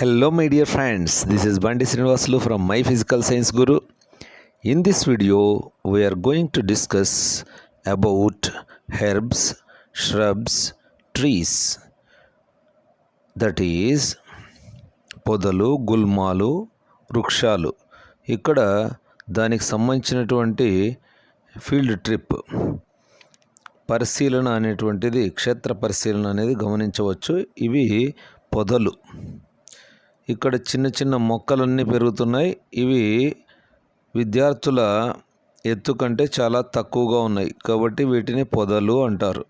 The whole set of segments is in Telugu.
Hello my dear friends, this is Bandi Srinivasulu from My Physical Science Guru. In this video, we are going to discuss about herbs, shrubs, trees. That is, పొదలు, గుల్మాలు, వృక్షాలు. ఇక్కడ దానికి సంబంధించినటువంటి ఫీల్డ్ ట్రిప్ పరిశీలన అనేటువంటిది, క్షేత్ర పరిశీలన అనేది గమనించవచ్చు. ఇవి పొదలు. ఇక్కడ చిన్న చిన్న మొక్కలన్నీ పెరుగుతున్నాయి. ఇవి విద్యార్థుల ఎత్తు కంటే చాలా తక్కువగా ఉన్నాయి కాబట్టి వీటిని పొదలు అంటారు.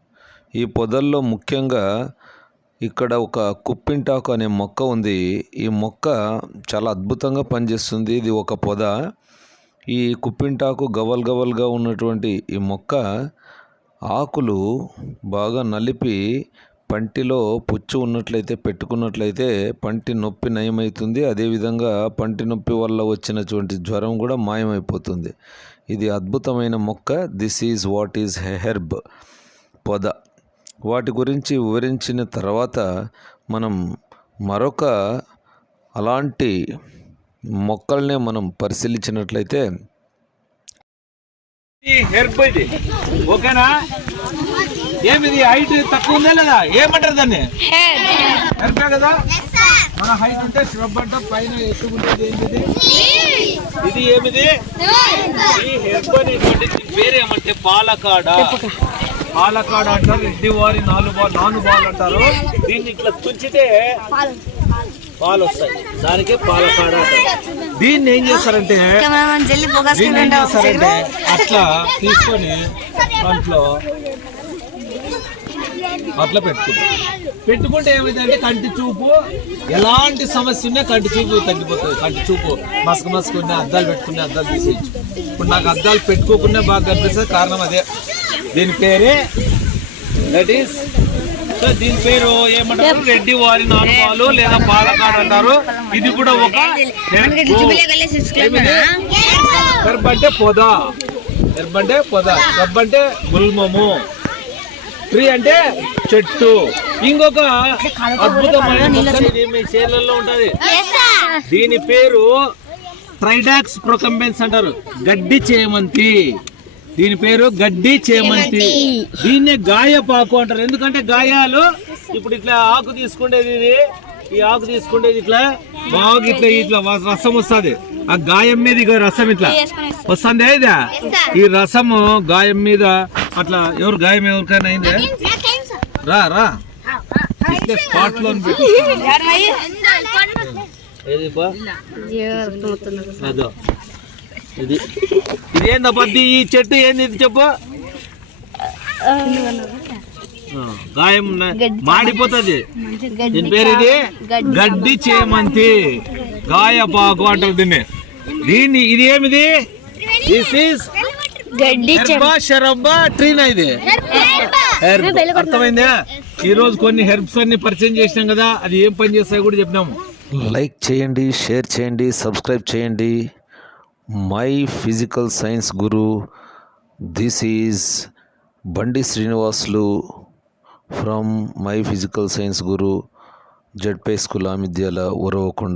ఈ పొదల్లో ముఖ్యంగా ఇక్కడ ఒక కుప్పింటాకు అనే మొక్క ఉంది. ఈ మొక్క చాలా అద్భుతంగా పనిచేస్తుంది. ఇది ఒక పొద. ఈ కుప్పింటాకు గవల్గా ఉన్నటువంటి ఈ మొక్క ఆకులు బాగా నలిపి పంటిలో పుచ్చు ఉన్నట్లయితే పెట్టుకున్నట్లయితే పంటి నొప్పి నయమవుతుంది. అదేవిధంగా పంటి నొప్పి వల్ల వచ్చినటువంటి జ్వరం కూడా మాయమైపోతుంది. ఇది అద్భుతమైన మొక్క. This is what is herb, పొద. వాటి గురించి వివరించిన తర్వాత మనం మరొక అలాంటి మొక్కల్నే మనం పరిశీలించినట్లయితే హెర్బ్ ఇది ఓకేనా. ఏమిది హైట్ తక్కువ ఉందా లేదా? ఏమంటారు దాన్ని? హెర్బే కదా. మన హైట్ ఉంటే ష్రబ్ అంట, పైన ఎత్తుకుంటే ఏంటిది? ఇది ఏమిది? ఈ హెర్బ్ అనేటువంటి పేరేమంటే పాలకాడ. పాలకాడ అంటారు, రెడ్డివారి నానుబాలు అంటారు. దీన్ని ఇట్లా తుంచితే పాలు వస్తాయి, దానికే పాలకాడ అంటారు. దీన్ని ఏం చేస్తారంటే అట్లా తీసుకొని దాంట్లో అట్లా పెట్టుకుంటే ఏమైందంటే కంటి చూపు, ఎలాంటి సమస్య ఉన్నా కంటి చూపు తగ్గిపోతుంది. కంటి చూపు మసకున్న అద్దాలు పెట్టుకునే అద్దాలు తీసేయచ్చు. ఇప్పుడు నాకు అద్దాలు పెట్టుకోకుండా బాగా కనిపిస్తుంది, కారణం అదే. దీని పేరే దట్ ఈస్, దీని పేరు ఏమంటారు? రెడ్డి వారి నానుబాలు లేదా పాలకాడ అంటారు. ఇది కూడా ఒక హెర్బ్ అంటే పొద. హెర్బ్ అంటే పొద, హెర్బ్ అంటే గుల్మము, ట్రీ అంటే చెట్టు. ఇంకొక అద్భుతమైన మీ చేర్లలో ఉంటది. దీని పేరు ట్రైడాక్స్ ప్రొకంబెన్స్ అంటారు, గడ్డి చేమంతి. దీని పేరు గడ్డి చేమంతి. దీన్నే గాయపాకు అంటారు. ఎందుకంటే గాయాలు, ఇప్పుడు ఇట్లా ఆకు తీసుకునేది, ఇది ఈ ఆకు తీసుకునేది ఇట్లా బాగా ఇట్లా రసం వస్తుంది. ఆ గాయం మీద ఇక రసం ఇట్లా వస్తుంది. ఇదా ఈ రసము గాయం మీద అట్లా, ఎవరు గాయం ఎవరికైనా అయిందే? రా స్పాట్ లో అదో ఇది ఇదేందబ్బా? ఈ చెట్టు ఏంది? ఇది చెప్పు. గాయం మాడిపోతుంది. దీని పేరు ఇది గడ్డి చేమంతి, గాయపాకు అంటారు దీన్ని. ఇది ఏమిది? దిస్ ఈస్ ట్రీనా? ఇది అర్థమైందా? ఈ రోజు కొన్ని హెర్బ్స్ అన్ని పరిచయం చేసినాం కదా, అది ఏం పని చేస్తాయో కూడా చెప్పినాము. లైక్ చేయండి, షేర్ చేయండి, సబ్స్క్రైబ్ చేయండి. My physical science guru, this is Bandi Srinivasulu from my physical science guru, ZP school Amidyala, Uravakonda.